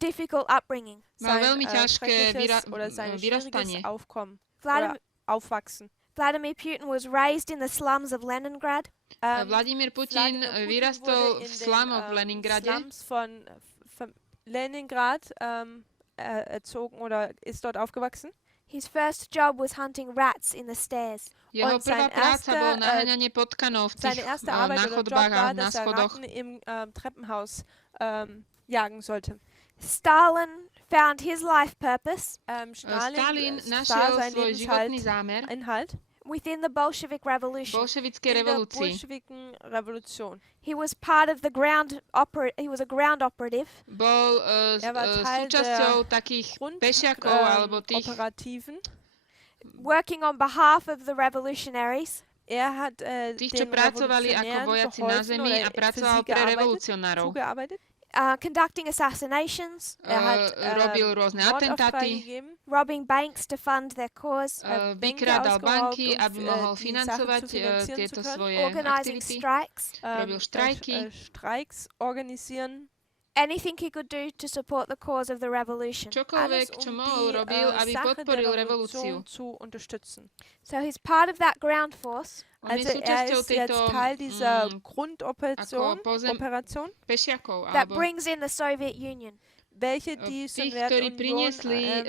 difficult upbringing. Mal veľmi ťažké schreckliches oder sein vyrastanie. schwieriges Aufkommen Vladimir, oder Aufwachsen. Vladimir Putin was raised in the slums of Leningrad. Vladimír Putin vyrastol v slamoch v Leningrade. Slums von Leningrad erzogen oder ist dort aufgewachsen. His first job was hunting rats in the stairs. Jeho Und prvá sein práca erster, bolo naháňanie potkanov v tých Seine erste Arbeit na oder Job chodbách a war, na dass er schodoch. Ratten im Treppenhaus jagen sollte. Stalin found his life purpose Stalin sah našiel sein svoj životný Lebensinhalt zámer within the Bolshevik Revolution. Bolševickej revolúcii. He was part of the he was a ground operative. Bol súčasťou takých pešiakov alebo tých working on behalf of the revolutionaries. Tých, čo pracovali ako vojaci na zemi a pracoval pre revolucionárov. Conducting assassinations. Robil rôzne atentáty. Robbing banks to fund their cause. Vykrádal banky, aby mohol financovať tieto svoje aktivity. Robil štrajky. Anything he could do to support the cause of the revolution. Čokoľvek, čo mohol, robil, aby podporil revolúciu. So he's part of that ground force. On je súčasťou tejto pešiakov, that brings in the Soviet Union. Tých, ktorí priniesli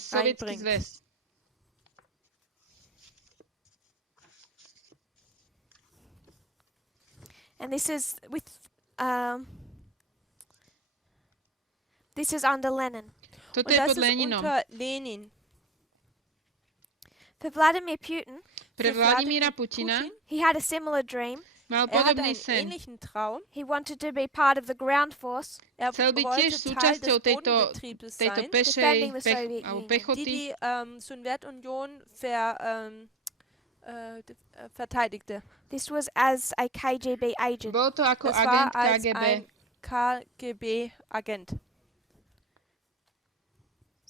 Sovietský zväz. And this is with this is under Lenin. Toto je pod Leninom. For Vladimir Putin, pre Vladimíra Putina, he had a similar dream. Mal podobný sen. He wanted to be part of the ground force. Chcel byť tiež súčasťou tejto pešej pechoty, This was as a KGB agent. Bol to ako agent KGB agent.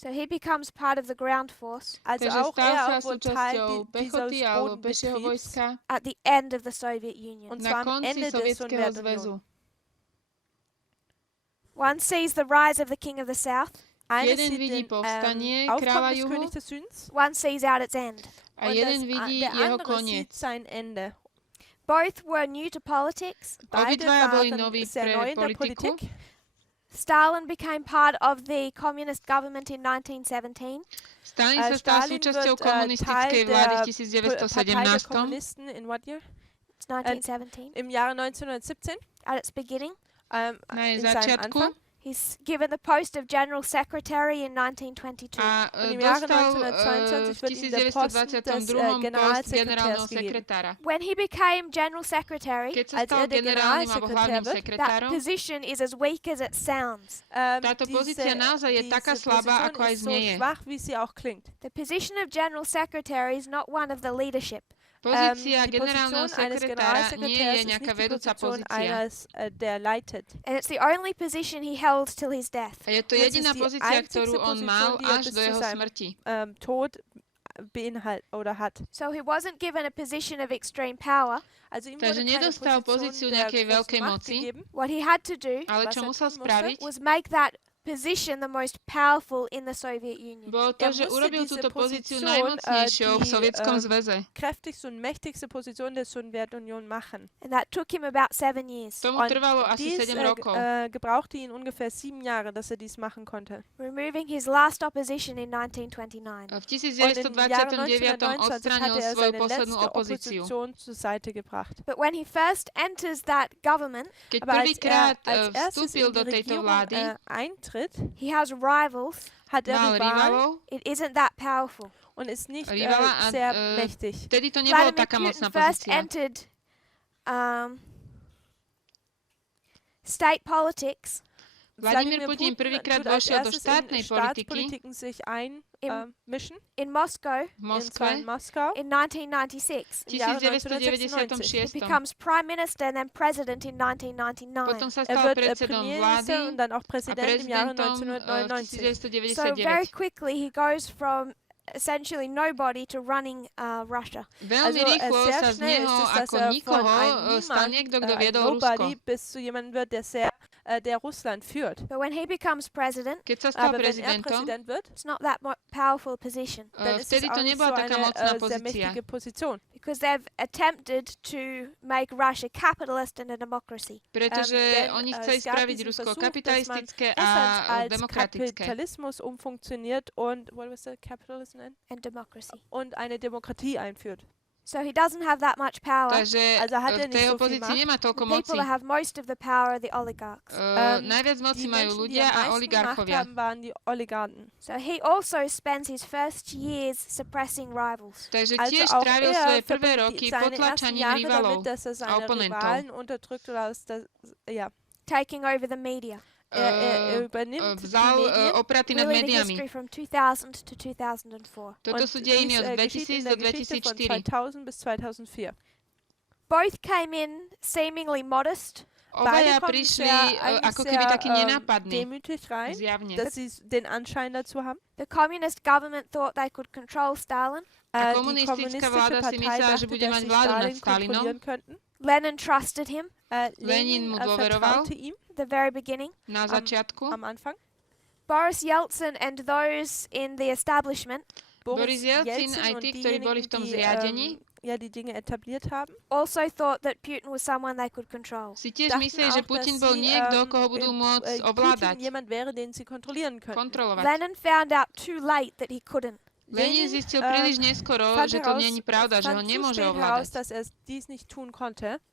So he becomes part of the ground force. Takže stal sa súčasťou pechoty alebo pešieho vojska at the end of the Soviet Union. na konci Sovietskeho zväzu. One sees the rise of the king of the south. Jeden vidí povstanie kráľa juhu. One sees out its end. A jeden vidí jeho koniec. Both were new to politics. Obidvaja boli noví pre politiku. Stalin became part of the communist government in 1917. Stalin sa stal súčasťou komunistickej vlády v 1917. In what year? It's 1917. Im Jahre 1917. At its beginning. Na jej začiatku. He's given the post of General Secretary in 1922. A dostal v 1922 post generálneho sekretára. When he became General Secretary, keď sa stal generálnym alebo hlavným sekretárom, that position is as weak as it sounds. Táto pozícia naozaj je taká slabá, ako aj znieje. The position of General Secretary is not one of the leadership. Pozícia generálneho sekretára nie je nejaká vedúca pozícia. And it's the only position he held till his death. A je to jediná pozícia, ktorú on mal až do jeho smrti. So he wasn't given a position of extreme power. Takže nedostal pozíciu nejakej veľkej moci. What he had to do Ale čo musel spraviť? Was make that position the most powerful in the Soviet Union. Bolo to, že urobil túto pozíciu najmocnejšou v Sovietskom zväze. Kräftigste und mächtigste Position der Sowjetunion machen. And that took him about 7 years. Tomu trvalo asi 7 rokov. Gebrauchte ihn ungefähr 7 Jahre, dass dies machen konnte. Removing his last opposition in 1929. V 1929 odstránil svoju poslednú opozíciu. But when he first enters that government, keď prvýkrát vstúpil do tejto vlády, he has rivals. Hat Rivalen. It isn't that powerful. Und ist nicht sehr mächtig. Vtedy to nebolo taká mocná first pozícia. Entered state politics. Vladimír Putin prvýkrát vošiel do štátnej politiky in Moscow, in 1996. 1996. He becomes prime minister and then president in 1999. Potom sa stal predsedom vlády und dann auch a Präsident im Jahre prezidentom 1999. So very quickly he goes from essentially nobody to running Russia. Veľmi rýchlo sa z neho ako nikoho stal niekto, kto viedol Rusko. Bis zu jemandem wird, der Russland führt. But when he becomes president, keď sa stal prezidentom, it's not that powerful position. Vtedy to nebola taká mocná pozícia. Because they've attempted to make Russia capitalist and a democracy. Pretože oni chceli spraviť Rusko kapitalistické a demokratické. Kapitalismus umfunktioniert und, what was that, Capitalism and democracy. Und eine Demokratie einführt. So he doesn't have that much power. Takže v tej opozícii nemá toľko moci. People that have most of the power are the oligarchs. Najviac moci majú ľudia a oligarchovia. So he also spends his first years suppressing rivals. Takže tiež trávil svoje prvé roky potlačaním rivalov a oponentov. Taking over the media. Vzal opraty nad médiami. From 2000 to 2004. Toto sú dejiny od 2000 do 2004. Both came in seemingly modest. Obaja prišli ako keby takí nenápadní, zjavne. The communist government thought they could control Stalin. A komunistická vláda si myslela, že bude mať vládu nad Stalinom. Lenin trusted him. Lenin mu dôveroval The very beginning. Na začiatku. Boris Yeltsin and those in the establishment. Boris Yeltsin aj tí, ktorí boli v tom zriadení, also thought that Putin was someone they could control. Si tiež mysleli, že Putin bol niekto, koho budú môcť ovládať, kontrolovať. Lenin found out too late that he couldn't. Lenin zistil príliš neskoro, že to nie je pravda, že ho nemôže ovládať.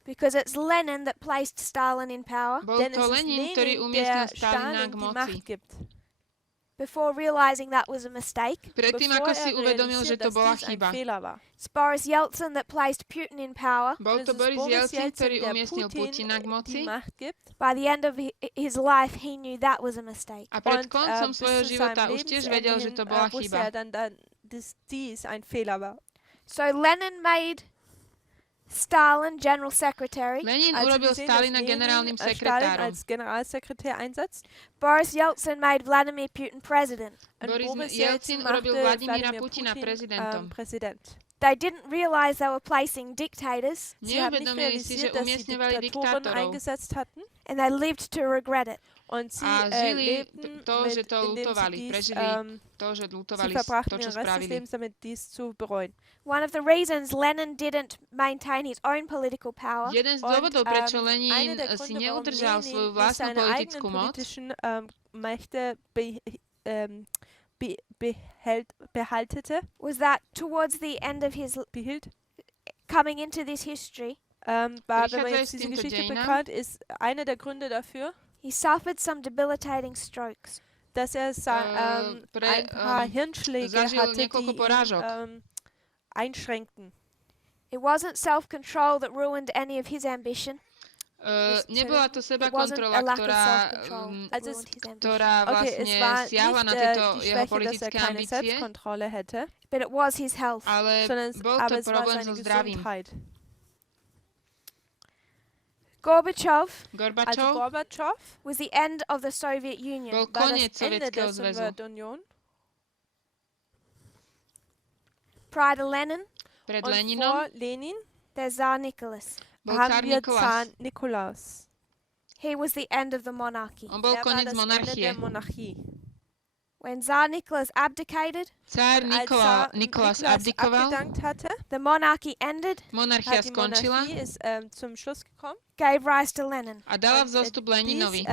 Because it's Lenin that placed Stalin in power. Bol to Lenin, ktorý umiestnil Stalina k moci. Before realizing that was a mistake. Predtým, ako si uvedomil, že to bola chyba. It's Boris Yeltsin that placed Putin in power. Bol to Boris Yeltsin, ktorý umiestnil Putina k moci. By the end of his life, he knew that was a mistake. A pred koncom svojho života už tiež vedel, že to bola chyba. So Lenin made Stalin General Secretary. Lenin urobil Stalina generálnym sekretárom. Boris Yeltsin made Vladimir Putin president. Boris Yeltsin urobil Vladimíra Putina prezidentom. They didn't realize they were placing dictators. Neuvedomili si, že umiestňovali diktátorov. And they lived to regret it. A žili to, že to lutovali. Prežili to, že lutovali to, čo spravili. One of the reasons Lenin didn't maintain his own political power. Jeden z dôvodov, prečo Lenin si neudržal svoju vlastnú politickú moc, was that towards the end of his coming into this history, he suffered some debilitating strokes. Dass ein paar Hirnschläge hatte, die einschränkten. It wasn't self-control that ruined any of his ambition. Nebola to sebakontrola, ktorá vlastne siahla na tieto jeho politické ambície, but it was his health. ale bol to problém so zdravím. Gorbachev was the end of the Soviet Union. Bol koniec Sovietskeho zväzu. Prior to Lenin, pred Leninom, there's Tsar Nicholas. bol Tsar Nikolás. He was the end of the monarchy. On bol koniec monarchie. When Tsar Nicholas abdicated, Tsar Nikolás abdikoval, the monarchy ended, monarchia skončila, gave rise to Lenin. A dala vzostup Leninovi.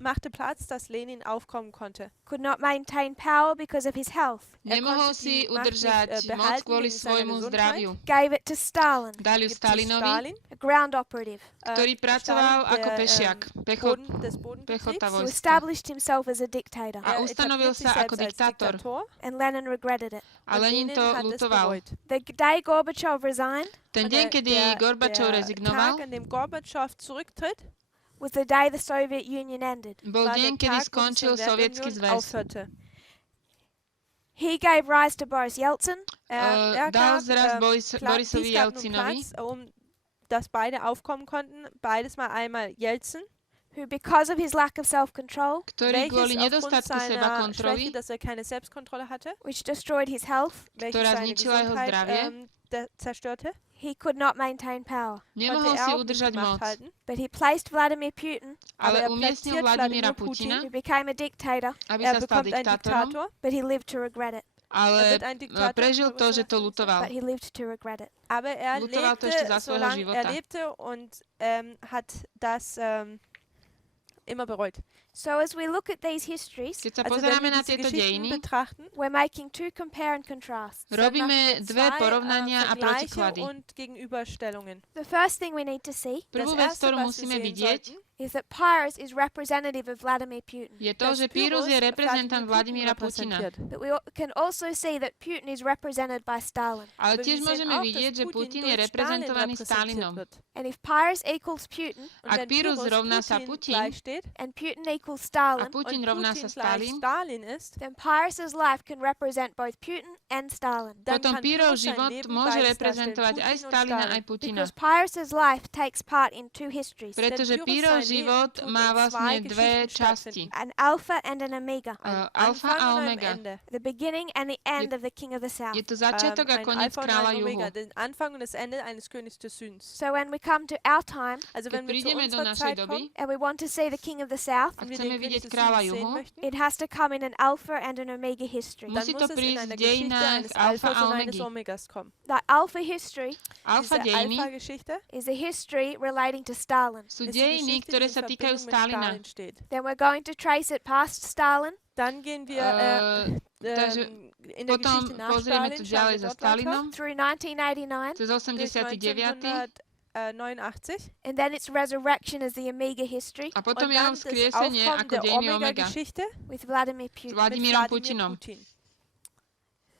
Machte Platz, dass Lenin aufkommen konnte. Could not maintain power because of his health. Nemohol si udržať moc kvôli svojmu zdraviu. Gave it to Stalin. Dali ju Stalinovi, a ground operative. Ktorý pracoval ako pešiak, pechota Who vojska. established himself as a dictator. A ustanovil sa ako diktátor. And Lenin regretted it. A Lenin to lutoval. The day Gorbachev resigned, Ten deň, kedy Gorbačov rezignoval, was the day the Soviet Union ended. bol deň, kedy skončil Sovietsky zväz. He gave rise to Boris Yeltsin. Dal zraz Borisovi Jelcinovi, dass beide aufkommen konnten, beides mal einmal Jelzin, who because of his lack of self-control, ktorý kvôli nedostatku sebakontroly, dass keine Selbstkontrolle hatte, which destroyed his health, ktorá zničila jeho zdravie, zerstörte, he could not maintain power. nemohol si udržať moc. But he placed Vladimir Putin, Ale umiestnil Vladimíra Putina, who became a dictator, aby sa stal diktátorom, but he lived to regret it. ale prežil to, že to lutoval. But he lived to regret it. Aber Lutoval to ešte za svojho života. lebte und hat das immer bereut. So as we look at these histories, Keď sa Also wenn pozeráme wir na diese tieto Geschichten dejiny, betrachten, we're making two compare and contrasts. robíme dve porovnania a Vergleiche protiklady. und Gegenüberstellungen. The first thing we need to see Prvú Das vec, erste, ktorú was wir musíme sehen vidieť, sollten, is that Pyrrhus is representative of Vladimir Putin. je to, dass že Pyrrhus je Pyrrhus reprezentant Wladimir Vladimíra Putina. repräsentiert. But we can also see that Putin is represented by Stalin. Ale Aber tiež wir sehen môžeme auch, vidieť, dass že Putin je durch Stalin reprezentovaný repräsentiert Stalinom. wird. And if Pyrrhus equals Putin Und Ak wenn Pyrrhus Pyrrhus rovná sa Putin Putin gleichsteht and Putin equals a Stalin, Putin und rovná Putin sa gleich Stalin, Stalin ist, then Pyrrhus's life can represent both Putin and Stalin. dann potom kann Pyrrhus Pyrrhus sein život Leben môže beides reprezentovať darstellen, aj Putin und Stalina, aj Stalin. Putina. Because Pyrrhus's life takes part in two histories, Pretože Denn Pyrrhus Pyrrhus sein Leben život tut má in vlastne zwei dve Geschichten časti. an alpha and an omega, Ein Alfa Anfang a und ein Omega. Ende. the beginning and the end of the King of the South. Je to začiatok a Ein koniec Alpha und kráľa ein juhu. Omega, den Anfang und das Ende eines Königs des Südens. So when we come to our time Also Keď wenn wir zu prídeme do unserer našej Zeit doby kommen and we want to see the King of the South, a und wir chceme den König vidieť des kráľa Südens sehen juhu, möchten, it has to come in an alpha and an omega history. dann musí muss to es in prísť einer v Geschichte dejinách eines Alfa Alphas a und eines Omegy. Omegas kommen. The alpha history Alfa Diese dejiny Alpha-Geschichte is a history relating to Stalin. sú ist die dejiny, Geschichte, ktoré die in sa týkajú Verbindung mit Stalina. Stalin steht. Then we're going to trace it past Stalin Dann gehen wir takže in der potom Geschichte nach pozrieme Stalin, tu schauen ďalej wir za dort weiter, Stalinom, through 1989, cez durch 89. 1989 and then its resurrection as the omega history A potom und jeho dann das vzkriesenie Aufkommen ako der dejiny Omega Omega-Geschichte with Vladimir s Putin. mit Vladimírom Wladimir Putinom. Putin.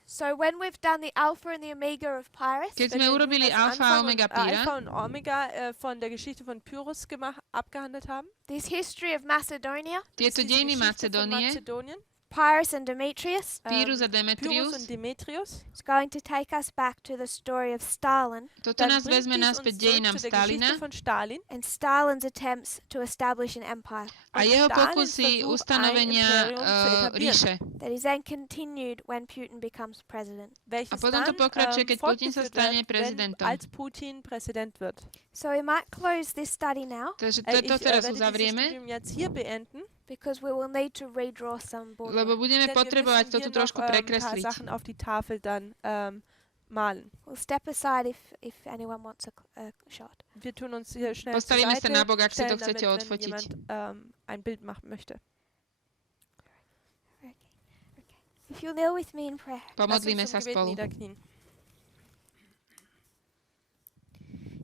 So when we've done the alpha and the omega of Pyrrhus, Keď Wenn sme wir nun urobili das Alfa a Anfang Omega und, Alpha Píra, und Omega von der Geschichte von Pyrrhus abgehandelt haben, this history of Macedonia, tieto ist diese dejiny Geschichte von Macedónie, Mazedonien, Pyrrhus and Demetrius, Pyrrhus a Pyrrhus Demetrius, und Demetrius, is going to take us back to the story of Stalin toto dann nás bringt vezme dies naspäť uns zurück dejinám zu der Stalina Geschichte von Stalin and Stalin's attempts to establish an empire a und jeho Stalins pokusy Versuch, ustanovenia ein Imperium zu etablieren. ríše. that is then continued when Putin becomes president. welches A potom to dann pokračuje, keď Putin sa fortgeführt stane wird, prezidentom. als Putin Präsident wird. So we might close this study now Takže Ich toto teraz werde dieses uzavrieme, Studium jetzt hier beenden, because we will need to redraw some border lebo lines. budeme denn wir potrebovať müssen to hier tu noch trošku ein paar prekresliť. Sachen auf die Tafel dann malen. We'll step aside if anyone wants a shot. Wir tun uns hier schnell zur Postavíme sa na Seite, bok, ak si to stellen chcete damit, wenn odfotiť. jemand ein Bild machen möchte. Okay. If you'll kneel with me in prayer. Lass Pomodlíme uns sa zum Gebet spolu. niederknien.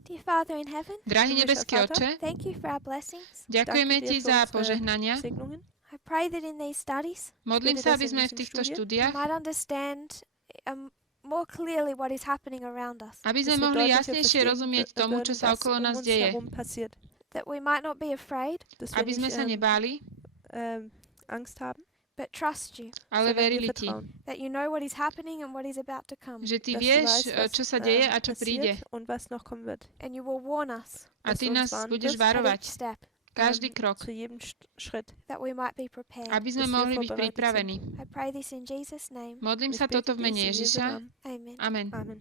Dear Father in heaven, Drahý Himmlischer nebeský Vater, Oče, thank you for our blessings. ďakujeme Danke Ti dir für za unsere požehnania. Segnungen. I pray that in these studies Modlím bitte, sa, dass aby in sme v diesen týchto Studien we štúdiách, might understand more clearly what is happening around us. aby sme dass wir mohli deutlicher jasnejšie verstehen rozumieť tomu, čo würden, sa was okolo nás uns deje. herum passiert. That we might not be afraid, Dass wir Aby sme nicht sa nebáli, Angst haben, but trust you. ale sondern dir verili Ti, vertrauen. That you know what is happening and what is about to come. že Ty Dass du vieš, weißt, was, čo sa deje a čo príde. passiert und was noch kommen wird. And you will warn us A dass Ty du uns nás warnen budeš wirst at varovať, each step, každý krok, Zu jedem Schritt. that we might be prepared. aby sme dass wir mohli byť vorbereitet pripravení. I pray this in Jesus' name. Modlím Ich sa bete toto v dies mene in Jesu Ježiša. Namen. Amen. Amen. Amen.